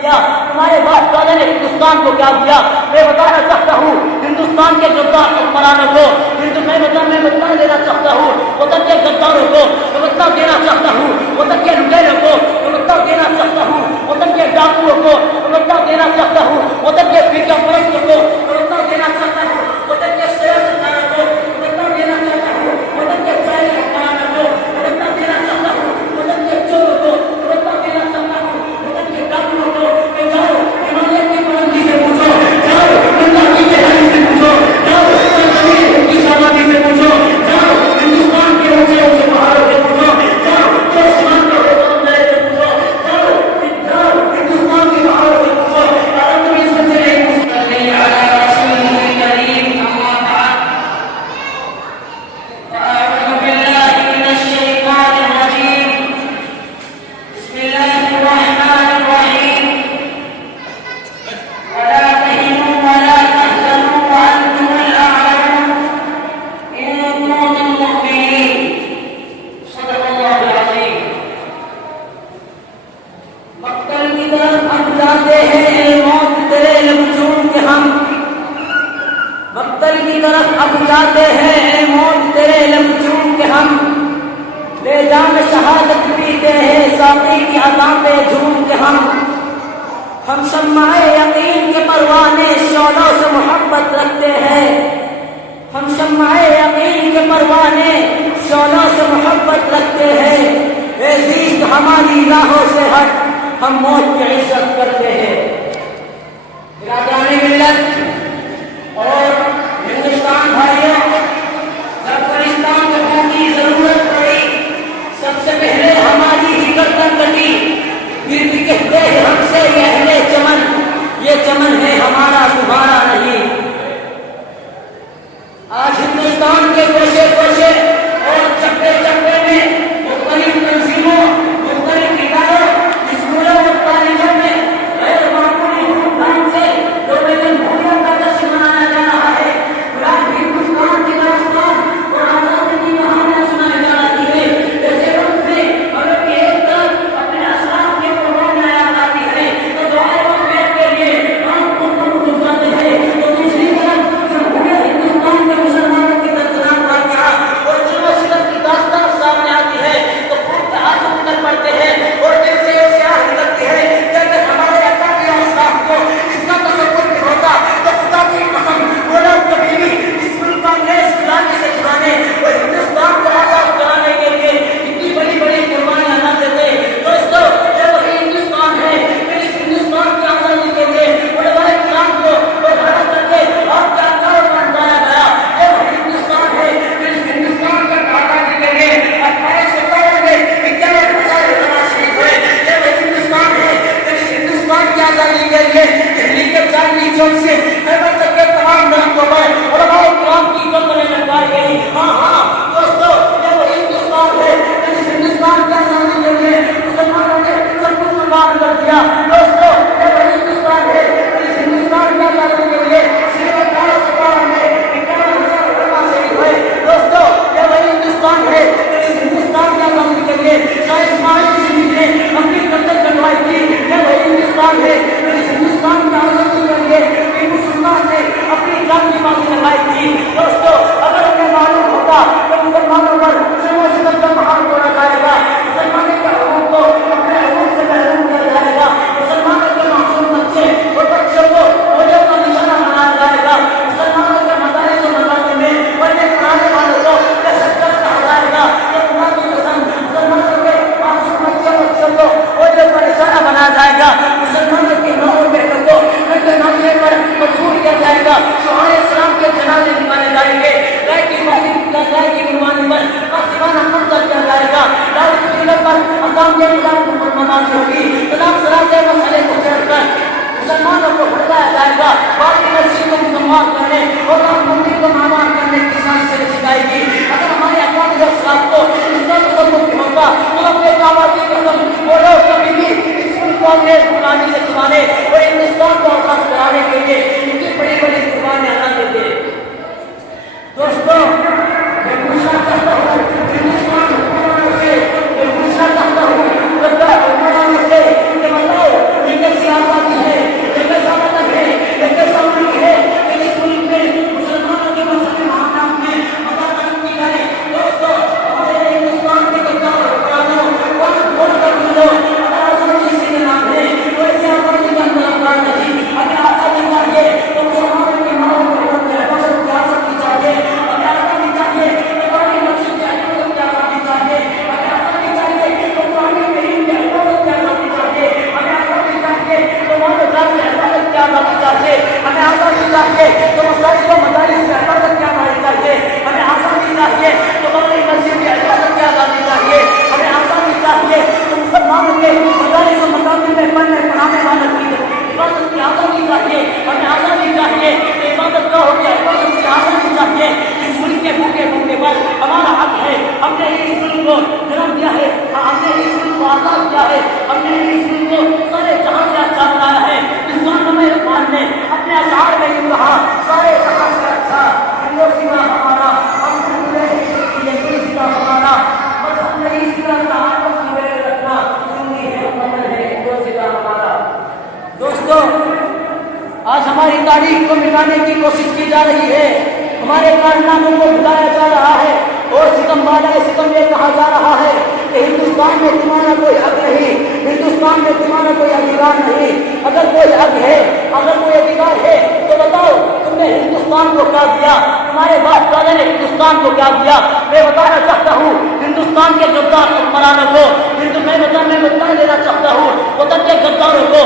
तुम्हारे बाप दादा ने हिंदुस्तान को क्या दिया? मैं बताना चाहता हूँ हिंदुस्तान के गद्दार हुक्मरानों को, मैं बता देना चाहता हूँ वतन के गद्दारों को, मैं बता देना चाहता हूँ वतन के लुटेरों को, मैं बता देना चाहता हूँ वतन के डाकुओं को, मैं बता देना चाहता हूँ वतन के फीका परस्तों को, मैं बता देना चाहता हूँ वतन के सियासतदानों को, मैं बता देना चाहता हूँ वतन के जाहिल हुक्मरानों को, मैं बता देना चाहता हूँ वतन के चोरों को, मैं बता देना चाहता हूँ वतन के डाकुओं को। जाओ हिमालय की बुलंदी से पूछो, जाओ गंगा की गहराई से पूछो, जाओ की शादी से पूछो, जाओ हिंदुस्तान के ऊंचे ऊंचे पहाड़ों से पूछो, जाओ सीमांत के समुद्र से पूछो, जाओ हिंदुस्तान के पहाड़ों से पूछो। भारत में सबसे नहीं पूछता नहीं आया रसूल करीम अम्मा बाद अऊज़ु बिल्लाहि मिनश शैतानिर रजीम बिस्मिल्लाहिर रहमानिर रहीम वला तहिनु वला तहज़नु व अंतुमुल अ'लाऊन इन कुंतुम मु'मिनीन सदक़ल्लाहुल अज़ीम। मक्तल की तरफ अब जाते हैं मौत तेरे लब चूम के हम, मक्तल की तरफ अब जाते हैं मौत तेरे लब चूम के हम, ले जान शहादत पीते हैं साक़ी की अता पे झूम के हम शम्माए यकीन के परवाने शौलों से मोहब्बत रखते हैं, हम शम्माए यकीन के परवाने शौलों से मोहब्बत रखते हैं। ए ज़ीस्त हमारी राहों से हट हम मौत की इज्जत करते हैं। बिरादराने मिल्लत और हिंदुस्तान भाइयों, जब पाकिस्तान को की जरूरत पड़ी सबसे पहले हमारी ही गर्दन कटी, फिर भी कहते हैं हमसे ये अहले चमन, ये चमन है हमारा तुम्हारा नहीं। आज हिंदुस्तान के कोशे कोशे और चप्पे चप्पे में मुख्तलिफ तंजीमों, मुख्तलिफ इदारों, स्कूलों और कॉलेजों में गैर मामूली धूमधाम से लोगों जमहूरियत का जश्न मनाया जा रहा है। आज हिंदुस्तान की दास्तान और आजादी की कहानियां सुनाई जा रही है। जैसे वक्त में अगर एक तरफ अपने असलाफ के कुर्बानियां याद आती है तो दुआए वक्त के लिए आंख को जाते हैं, तो दूसरी तरफ जमहूरियत हिंदुस्तान के मुसलमानों की दर्दनाक वाक़या और जुल्म सितम की दास्तान सामने आती है तो खून के आंसू निकल पड़ते हैं और दिल से ये स्याह निकलती है कि अगर हमारे अता के असलाफ को इसका तसव्वुर भी होता तो खुदा की कसम वो लोग कभी भी इस मुल्क का अंग्रेज गुलामी से छुड़ाने और हिंदुस्तान को आजाद कराने के लिए इतनी बड़ी बड़ी कुर्बानियां न देते। दोस्तों, ये वही हिंदुस्तान है फिर इस हिंदुस्तान की आजादी के लिए उलमाए किराम को बर्बाद करके आपका अकाल बनाया गया। ये वही हिंदुस्तान है फिर इस हिंदुस्तान की आजादी के लिए 1857 में 51,000 उलमा शहीद हुए। ये वही हिंदुस्तान है फिर इस हिंदुस्तान की आजादी के लिए दिल्ली के चांदनी चौक से खैबर तक के तमाम रास्तों पर उलमाए किराम की कब्रें लगवाई गई। हाँ दोस्तों, ये वही हिंदुस्तान है फिर इस हिंदुस्तान की आजादी के लिए मुसलमानों ने सब कुछ कुर्बान कर दिया। दोस्तों, ये वही हिंदुस्तान है फिर इस हिंदुस्तान की आजादी के लिए सिर्फ 1857 में 51,000 उलमा शहीद हुए। दोस्तों, ये वही हिंदुस्तान है फिर इस हिंदुस्तान की आजादी के लिए शाह इस्माइल शरीफ ने अपनी गर्दन कटवाई थी। ये वही हिंदुस्तान है फिर इस हिंदुस्तान की आजादी के लिए टीपू सुल्तान ने अपनी जान की बाजी लगाई थी। दोस्तों, अगर हमें मालूम होता तो मुसलमानों पर जुल्म सितम का पहाड़ तोड़ा जाएगा, मुसलमानों के हकूक़ को अपने हकूक़ से महरूम किया जाएगा, मुसलमानों के मासूम बच्चे और बच्चों को पोलियो का निशाना बनाया जाएगा, मुसलमानों के मदारिस और मदारसे में पढ़ने पढ़ाने वालों को दहशतगर्द कहा जाएगा। तो खुदा की कसम मुसलमानों के मासूम बच्चों को पोलियो का निशाना बनाया जाएगा, मुसलमानों की माँ और बहनों को नाचने पर मजबूर किया जाएगा, शुहाए इस्लाम के जनाजे निकाले जाएंगे, गाय की कुर्बानी पर आसिमाना मंजर किया जाएगा, दाऊद की मिलत पर अज़ान के निजाम मनानी होगी, तलाक सराते मसले को छेड़कर मुसलमानों को भड़काया जाएगा, बाकी मस्जिद को मुसलमान करने और राम मंदिर को नामार करने की साजिश रची जाएगी। अगर हमारे अकादर असलाफ को इसका तसव्वुर भी होता तो अपने काबा की कसम वो लोग कभी भी इस मुल्क को अंग्रेज गुलामी से छुड़ाने और हिंदुस्तान को आजाद कराने के लिए इतनी बड़ी बड़ी कुर्बानियां न देते। दोस्तों, मैं पूछना चाहता हूँ हिंदुस्तान हुकूमतों से, मैं पूछना चाहता हूँ गद्दार हुकूमतों से कि बताओ हमें आज़ादी चाहिए तो मसाजिद व मदारिस से इबादत की आज़ादी चाहिए, हमें आज़ादी चाहिए तो बड़ी मस्जिद की इबादत की आज़ादी चाहिए, हमें आज़ादी चाहिए तो मुसलमानों के मदारिस व मकामिल में पढ़ने पढ़ाने वाले की इबादत की आज़ादी चाहिए, हमें आज़ादी चाहिए तो इबादत का हो गया, इबादत की आज़ादी चाहिए। इस मुल्क के भूखे भूखे पर हमारा हक है, हमने इस मुल्क को जन्म दिया है, हमने इस मुल्क को आज़ाद किया है, हमने इस मुल्क को सारे जहां से अच्छा बनाया है। इस गान में इरफान ने अपने अशार में यूं कहा, सारे जहां से अच्छा हिंदुस्तान हमारा, हम पूरे हिंदुस्तान हमारा, बस हमने इस तरह का आपस में रखना सुनी है, अमल है हिंदुस्तान हमारा। दोस्तों, आज हमारी तारीख को मिटाने की कोशिश की जा रही है, हमारे कारनामों को भुलाया जा रहा है और सितम वाला सितम ये कहा जा रहा है कि हिंदुस्तान में तुम्हारा कोई हक नहीं, हिंदुस्तान में तुम्हारा कोई अधिकार नहीं। अगर कोई हक है, अगर कोई अधिकार है तो बताओ तुमने हिंदुस्तान को क्या दिया, तुम्हारे बाप दादा ने हिंदुस्तान को क्या दिया। मैं बताना चाहता हूँ हिंदुस्तान के गद्दार हुक्मरानों को, मैं बता देना चाहता हूँ वतन के गद्दारों को,